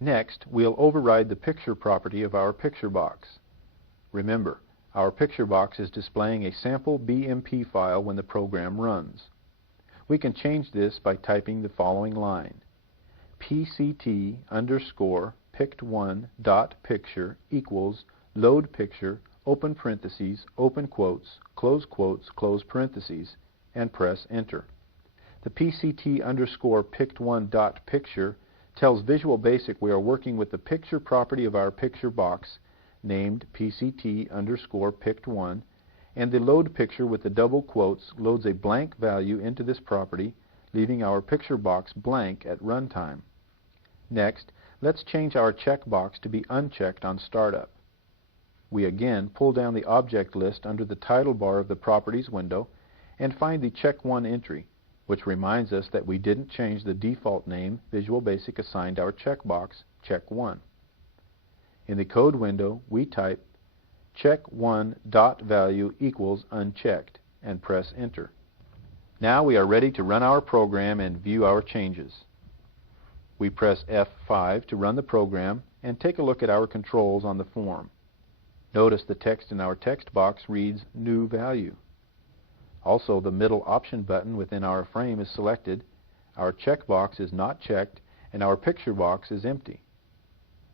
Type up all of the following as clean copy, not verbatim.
Next, we'll override the picture property of our picture box. Remember, our picture box is displaying a sample BMP file when the program runs. We can change this by typing the following line: pct_pict1.picture equals load picture, open parentheses, open quotes, close parentheses, and press enter. The pct_pict1.picture tells Visual Basic we are working with the picture property of our picture box, named pct_pict1, and the load picture with the double quotes loads a blank value into this property, leaving our picture box blank at runtime. Next, let's change our checkbox to be unchecked on startup. We again pull down the object list under the title bar of the Properties window and find the Check 1 entry, which reminds us that we didn't change the default name Visual Basic assigned our checkbox, Check 1. In the code window, we type check1.value equals unchecked and press enter. Now we are ready to run our program and view our changes. We press F5 to run the program and take a look at our controls on the form. Notice the text in our text box reads New Value. Also, the middle option button within our frame is selected, our checkbox is not checked, and our picture box is empty.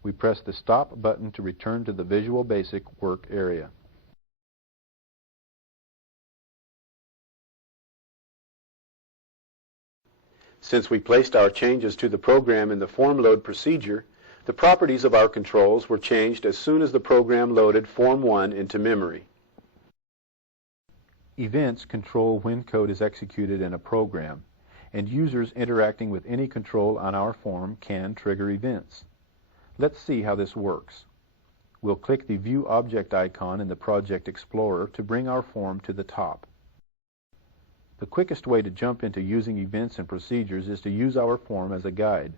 We press the Stop button to return to the Visual Basic work area. Since we placed our changes to the program in the form load procedure, the properties of our controls were changed as soon as the program loaded Form 1 into memory. Events control when code is executed in a program, and users interacting with any control on our form can trigger events. Let's see how this works. We'll click the View Object icon in the Project Explorer to bring our form to the top. The quickest way to jump into using events and procedures is to use our form as a guide.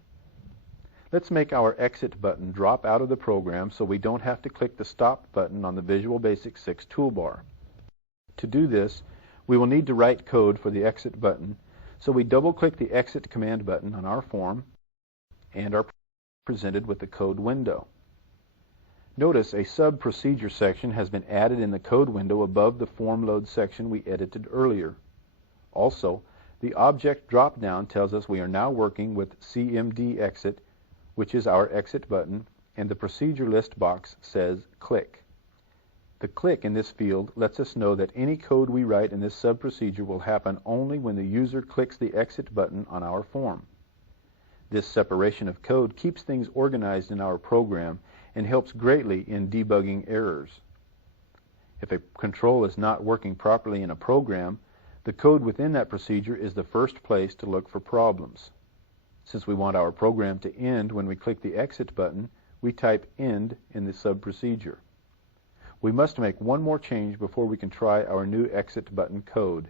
Let's make our Exit button drop out of the program so we don't have to click the Stop button on the Visual Basic 6 toolbar. To do this, we will need to write code for the Exit button, so we double-click the Exit command button on our form and are presented with the code window. Notice a sub-procedure section has been added in the code window above the form load section we edited earlier. Also, the object drop-down tells us we are now working with CMD Exit, which is our Exit button, and the procedure list box says Click. The click in this field lets us know that any code we write in this sub-procedure will happen only when the user clicks the Exit button on our form. This separation of code keeps things organized in our program and helps greatly in debugging errors. If a control is not working properly in a program, the code within that procedure is the first place to look for problems. Since we want our program to end when we click the Exit button, we type End in the sub-procedure. We must make one more change before we can try our new Exit button code.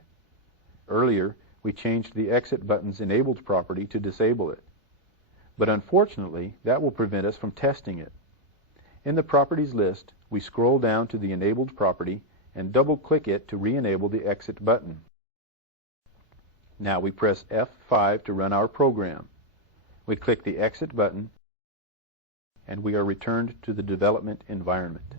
Earlier, we changed the Exit button's enabled property to disable it. But unfortunately, that will prevent us from testing it. In the Properties list, we scroll down to the enabled property and double-click it to re-enable the Exit button. Now we press F5 to run our program. We click the Exit button, and we are returned to the development environment.